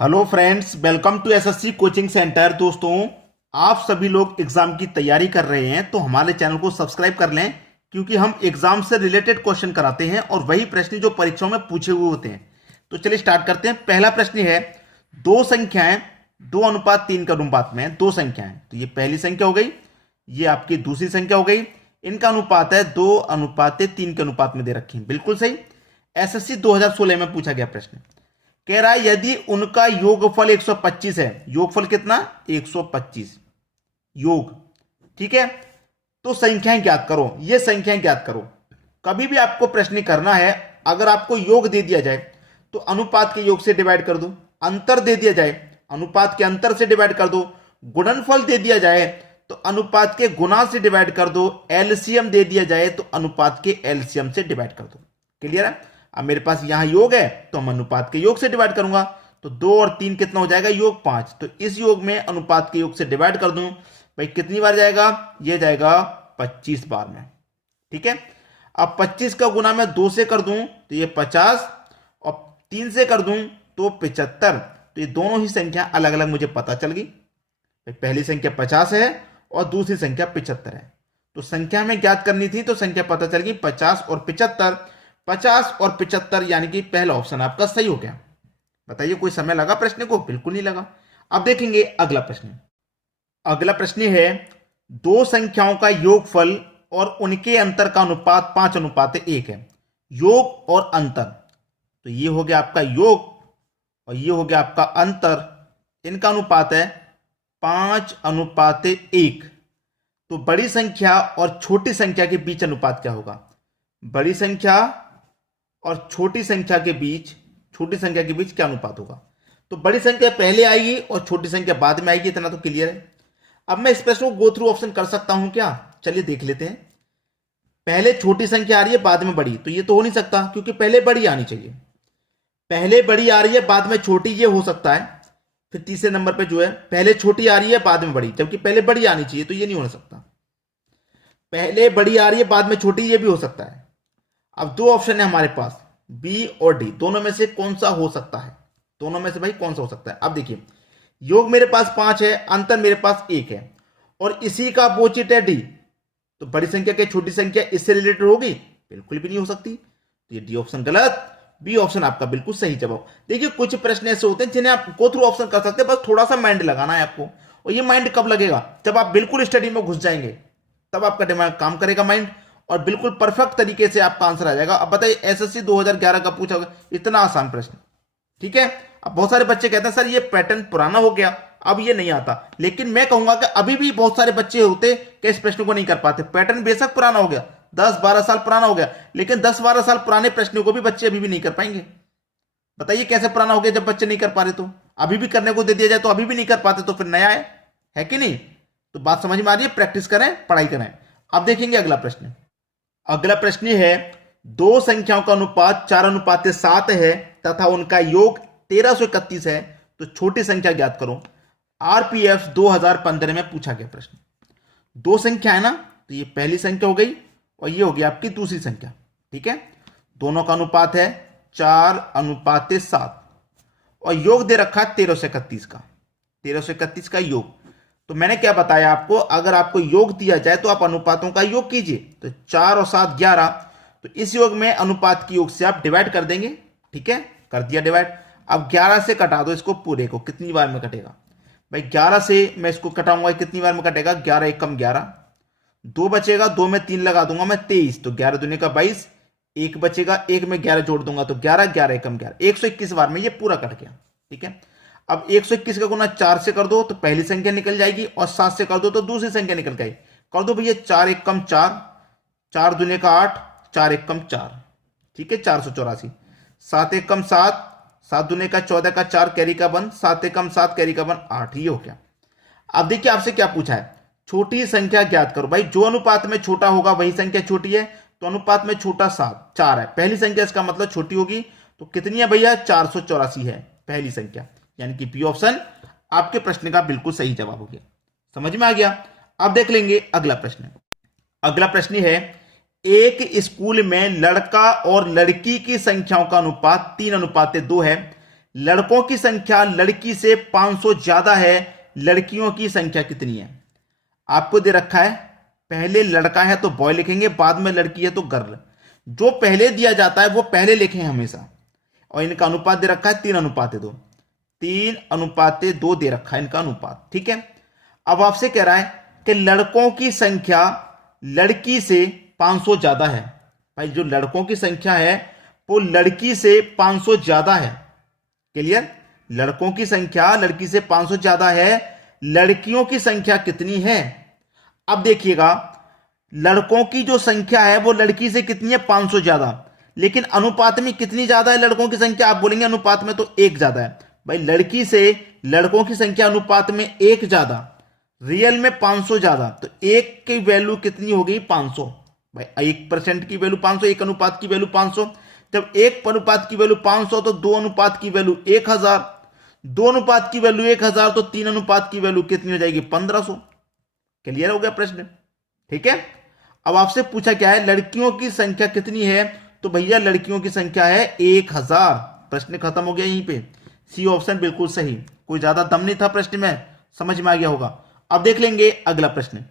Hello friends, welcome to SSC coaching centre. दोस्तों, आप सभी लोग एग्जाम की तैयारी कर रहे हैं तो हमारे चैनल को सब्सक्राइब कर लें, क्योंकि हम एग्जाम से रिलेटेड क्वेश्चन कराते हैं और वही प्रश्न जो परीक्षाओं में पूछे हुए होते हैं। तो चलिए स्टार्ट करते हैं। पहला प्रश्न है, दो संख्याएं 2:3 के अनुपात में हैं। दो संख्याएं, तो ये पहली संख्या हो गई, ये आपकी दूसरी संख्या हो गई। इनका अनुपात है 2:3 के अनुपात में दे रखे हैं। बिल्कुल सही। एसएससी 2016 में पूछा गया प्रश्न कह रहा है यदि उनका योगफल 125 है। योगफल कितना? 125 योग। ठीक है, तो संख्याएं ज्ञात करो। ये संख्याएं ज्ञात करो। कभी भी आपको प्रश्न करना है, अगर आपको योग दे दिया जाए तो अनुपात के योग से डिवाइड कर दो। अंतर दे दिया जाए, अनुपात के अंतर से डिवाइड कर दो। गुणनफल दे दिया जाए तो अनुपात के गुणा से डिवाइड कर दो। एलसीएम दे दिया जाए तो अनुपात के एलसीएम से डिवाइड कर दो। क्लियर है? अब मेरे पास यहां योग है तो हम अनुपात के योग से डिवाइड करूंगा, तो 2 और 3 कितना हो जाएगा? योग 5। तो इस योग में अनुपात के योग से डिवाइड कर दूं भाई, कितनी बार जाएगा? ये जाएगा 25 बार में। ठीक है, अब 25 का गुना मैं 2 से कर दूं तो ये 50, और 3 से कर दूं तो 75। तो ये दोनों ही संख्या अलग अलग मुझे पता चल गई। पहली संख्या 50 है और दूसरी संख्या 75 है। तो संख्या में ज्ञात करनी थी तो संख्या पता चल गई 50 और 75। 50 और 75 यानी कि पहला ऑप्शन आपका सही हो गया। बताइए, कोई समय लगा प्रश्न को? बिल्कुल नहीं लगा। अब देखेंगे अगला प्रश्न। अगला प्रश्न है, दो संख्याओं का योगफल और उनके अंतर का अनुपात 5:1 है। योग और अंतर, तो ये हो गया आपका योग और ये हो गया आपका अंतर। इनका अनुपात है 5:1। तो बड़ी संख्या और छोटी संख्या के बीच अनुपात क्या होगा? बड़ी संख्या और छोटी संख्या के बीच क्या अनुपात होगा? तो बड़ी संख्या पहले आएगी और छोटी संख्या बाद में आएगी, इतना तो क्लियर है। अब मैं इस प्रश्न को गो थ्रू ऑप्शन कर सकता हूं क्या? चलिए देख लेते हैं। पहले छोटी संख्या आ रही है, बाद में बड़ी, तो ये तो हो नहीं सकता, क्योंकि पहले बड़ी आनी चाहिए। पहले बड़ी आ रही है, बाद में छोटी, ये हो सकता है। फिर तीसरे नंबर पे जो है, पहले छोटी आ रही है, बाद में बड़ी, जबकि पहले बड़ी आनी चाहिए, तो ये नहीं हो सकता। पहले बड़ी आ रही है, बाद में छोटी, ये भी हो सकता है। अब दो ऑप्शन है हमारे पास, बी और डी। दोनों में से कौन सा हो सकता है? दोनों में से भाई कौन सा हो सकता है? अब देखिए, योग मेरे पास 5 है, अंतर मेरे पास 1 है, और इसी का अपोजिट है डी। तो बड़ी संख्या के छोटी संख्या इससे रिलेटेड होगी? बिल्कुल भी नहीं हो सकती। तो ये डी ऑप्शन गलत, बी ऑप्शन आपका बिल्कुल सही जवाब। देखिए, कुछ प्रश्न ऐसे होते हैं जिन्हें आप गो थ्रू ऑप्शन कर सकते हैं, बस थोड़ा सा माइंड लगाना है आपको। और ये माइंड कब लगेगा? जब आप बिल्कुल स्टडी में घुस जाएंगे, तब आपका दिमाग काम करेगा माइंड, और बिल्कुल परफेक्ट तरीके से आपका आंसर आ जाएगा। अब बताइए, एसएससी 2011 का पूछा होगा, इतना आसान प्रश्न। ठीक है, अब बहुत सारे बच्चे कहते हैं सर ये पैटर्न पुराना हो गया, अब ये नहीं आता। लेकिन मैं कहूंगा कि अभी भी बहुत सारे बच्चे होते कि इस प्रश्न को नहीं कर पाते। पैटर्न बेशक पुराना हो गया, 10-12 साल पुराना हो गया, लेकिन 10-12 साल पुराने प्रश्नों को भी बच्चे अभी भी नहीं कर पाएंगे। बताइए कैसे पुराना हो गया जब बच्चे नहीं कर पा रहे? तो अभी भी करने को दे दिया जाए तो अभी भी नहीं कर पाते, तो फिर नया है कि नहीं? तो बात समझ में आ रही है? प्रैक्टिस करें, पढ़ाई करें। अब देखेंगे अगला प्रश्न। अगला प्रश्न है, दो संख्याओं का अनुपात 4:7 है तथा उनका योग 1331 है, तो छोटी संख्या ज्ञात करो। आरपीएफ 2015 में पूछा गया प्रश्न। दो संख्या है ना, तो ये पहली संख्या हो गई और ये हो गई आपकी दूसरी संख्या। ठीक है, दोनों का अनुपात है 4:7 और योग दे रखा है 1331 का। 1331 का योग। तो मैंने क्या बताया आपको, अगर आपको योग दिया जाए तो आप अनुपातों का योग कीजिए। तो 4 और 7 11, तो इस योग में अनुपात की योग से आप डिवाइड कर देंगे। ठीक है, कर दिया डिवाइड। अब 11 से कटा दो इसको पूरे को, कितनी बार में कटेगा भाई? 11 से मैं इसको कटाऊंगा, कितनी बार में कटेगा? 11 एकम 11, 2 बचेगा, 2 में 3 लगा दूंगा मैं 23, तो 11 दूनी का 22, 1 बचेगा, 1 में 11 जोड़ दूंगा तो 11, 11 एकम 11, 121 बार में ये पूरा कट गया। ठीक है, अब 121 का गुना 4 से कर दो तो पहली संख्या निकल जाएगी, और 7 से कर दो तो दूसरी संख्या निकल गई। कर दो भैया 4 एकम 4, 4 दूने का 8, 4 एकम 4। ठीक है, 484। 7 एकम 7, 7 दूने का 14 का 4 कैरी का 1, 7 एकम 7 कैरी का 1 8। ये हो गया। अब देखिए आपसे क्या पूछा है, छोटी संख्या ज्ञात करो। भाई जो अनुपात में छोटा होगा वही संख्या छोटी है, तो अनुपात में छोटा 4 है। पहली संख्या इसका मतलब छोटी होगी, तो कितनी है भैया? 484 है पहली संख्या, यानी कि बी ऑप्शन आपके प्रश्न का बिल्कुल सही जवाब हो गया। समझ में आ गया? अब देख लेंगे अगला प्रश्न। अगला प्रश्न है, एक स्कूल में लड़का और लड़की की संख्याओं का अनुपात 3:2 है, लड़कों की संख्या लड़की से 500 ज्यादा है, लड़कियों की संख्या कितनी है? आपको दे रखा है, पहले लड़का है तो बॉय लिखेंगे, बाद में लड़की है तो गर्ल। जो पहले दिया जाता है वो पहले लिखें हमेशा। और इनका अनुपात दे रखा है 3:2, 3:2 दे रखा है इनका अनुपात। ठीक है, अब आपसे कह रहा है कि लड़कों की संख्या लड़की से 500 ज्यादा है। भाई जो लड़कों की संख्या है वो लड़की से 500 ज्यादा है। क्लियर? लड़कों की संख्या लड़की से 500 ज्यादा है, लड़कियों की संख्या कितनी है? अब देखिएगा, लड़कों की जो संख्या है वो लड़की से कितनी है? 500 ज्यादा, लेकिन अनुपात में कितनी ज्यादा है लड़कों की संख्या? आप बोलेंगे अनुपात में तो 1 ज्यादा है। भाई लड़की से लड़कों की संख्या अनुपात में 1 ज्यादा, रियल में 500 ज्यादा, तो 1 की वैल्यू कितनी हो गई? 500। भाई 1% की वैल्यू 500, 1 अनुपात की वैल्यू 500। जब 1 अनुपात की वैल्यू 500 तो 2 अनुपात की वैल्यू 1000, 2 अनुपात की वैल्यू 1000 तो 3 अनुपात की वैल्यू कितनी हो जाएगी? 1500। क्लियर हो गया प्रश्न? ठीक है, अब आपसे पूछा क्या है, लड़कियों की संख्या कितनी है? तो भैया लड़कियों की संख्या है 1000। प्रश्न खत्म हो गया यहीं पे। सी ऑप्शन बिल्कुल सही, कोई ज्यादा दम नहीं था प्रश्न में, समझ में आ गया होगा। अब देख लेंगे अगला प्रश्न।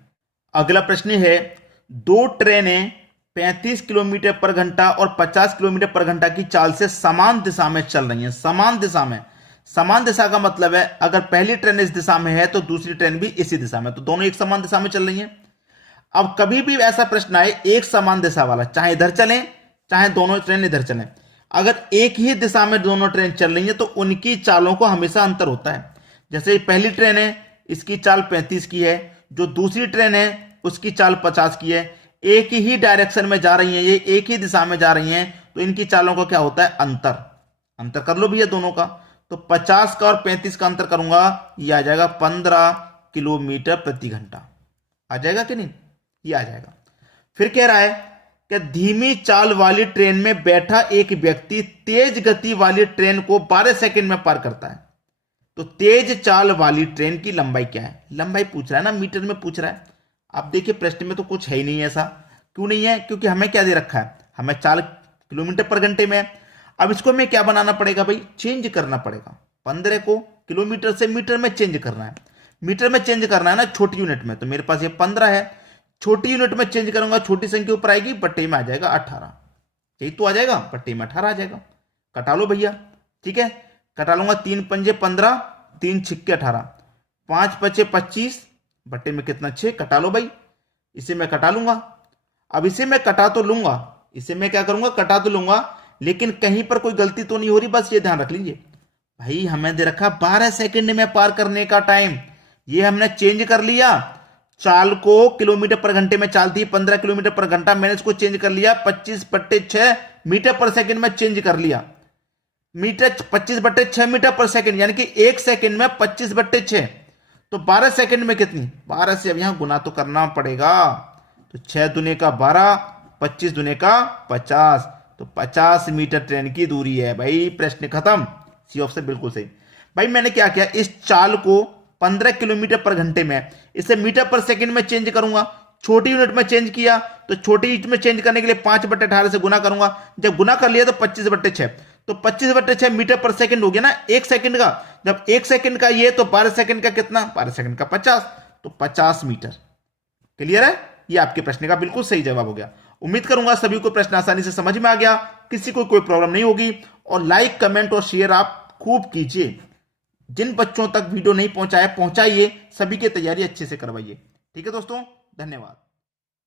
अगला प्रश्न है, 2 ट्रेनें 35 किलोमीटर पर घंटा और 50 किलोमीटर पर घंटा की चाल से समान दिशा में चल रही हैं। समान दिशा में, समान दिशा का मतलब है अगर पहली ट्रेन इस दिशा में है तो दूसरी ट्रेन भी इसी दिशा में, तो दोनों एक समान दिशा में चल रही हैं। अब कभी भी ऐसा प्रश्न आए एक समान दिशा वाला, चाहे इधर चलें चाहे दोनों ट्रेन इधर चलें, अगर एक ही दिशा में दोनों ट्रेन चल रही है तो उनकी चालों को हमेशा अंतर होता है। जैसे पहली ट्रेन है, इसकी चाल 35 की है, जो दूसरी ट्रेन है उसकी चाल 50 की है, एक ही डायरेक्शन में जा रही हैं, ये एक ही दिशा में जा रही हैं, तो इनकी चालों का क्या होता है? अंतर। अंतर कर लो भैया दोनों का, तो 50 का और 35 का अंतर करूंगा, ये आ जाएगा 15 किलोमीटर प्रति घंटा। आ जाएगा कि नहीं? ये आ जाएगा। फिर कह रहा है कि धीमी चाल वाली ट्रेन में बैठा एक व्यक्ति तेज गति वाली ट्रेन को 12 सेकंड में पार करता है, तो तेज चाल वाली ट्रेन की लंबाई क्या है? लंबाई पूछ रहा है ना, मीटर में पूछ रहा है। आप देखिए प्रश्न में तो कुछ है ही नहीं ऐसा। क्यों नहीं है? क्योंकि हमें क्या दे रखा है, हमें चाल किलोमीटर पर घंटे में। अब इसको हमें क्या बनाना पड़ेगा भाई? चेंज करना पड़ेगा। 15 को किलोमीटर से मीटर में चेंज करना है, मीटर में चेंज करना है ना, छोटी यूनिट में। तो मेरे पास ये 15 है, छोटी यूनिट में चेंज करूंगा, छोटी संख्या ऊपर आएगी, पट्टे में आ जाएगा 18। यही तो आ जाएगा, पट्टे में 18 आ जाएगा। कटा लो भैया। ठीक है, कटा लूंगा, 3 पंजे 15, 3 छिक्के 18, 5 पचे 25, बट्टे में कितना? 6। कटा लो भाई, इसे मैं कटा लूंगा। अब इसे मैं कटा तो लूंगा, इसे मैं क्या करूंगा? कटा तो लूंगा, लेकिन कहीं पर कोई गलती तो नहीं हो रही, बस ये ध्यान रख लीजिए। भाई हमें दे रखा 12 सेकंड में पार करने का टाइम, ये हमने चेंज कर लिया। चाल को किलोमीटर पर घंटे में चालती है 15 किलोमीटर पर घंटा, मैंने इसको चेंज कर लिया 25/6 मीटर पर सेकंड में चेंज कर लिया। मीटर 25/6 मीटर पर सेकंड, यानी कि 1 सेकंड में 25/6, तो 12 सेकंड में कितनी? 12 से अब यहां गुना तो करना पड़ेगा, तो 6 दूने का 12, 25 दूने का 50, तो 50 मीटर ट्रेन की दूरी है। भाई प्रश्न खत्म। सी ऑप्शन बिल्कुल सही। भाई मैंने क्या किया, इस चाल को 15 किलोमीटर पर घंटे में, इसे मीटर पर सेकंड में चेंज करूंगा, छोटी यूनिट में चेंज किया, तो छोटी यूनिट में चेंज करने के लिए 5/18 से गुना करूंगा। जब गुना कर लिया तो 25/6, तो 25/6 मीटर पर सेकंड हो गया ना, 1 सेकंड का। जब 1 सेकंड का ये, तो 12 सेकंड का कितना? 12 सेकंड का 50, तो 50 मीटर। क्लियर है? ये आपके प्रश्न का बिल्कुल सही जवाब हो गया। उम्मीद करूंगा सभी को प्रश्न आसानी से समझ में आ गया, किसी को कोई प्रॉब्लम नहीं होगी। और लाइक, कमेंट और शेयर आप खूब कीजिए। जिन बच्चों तक वीडियो नहीं पहुंचाया, पहुंचाइए, सभी की तैयारी अच्छे से करवाइए। ठीक है दोस्तों, धन्यवाद।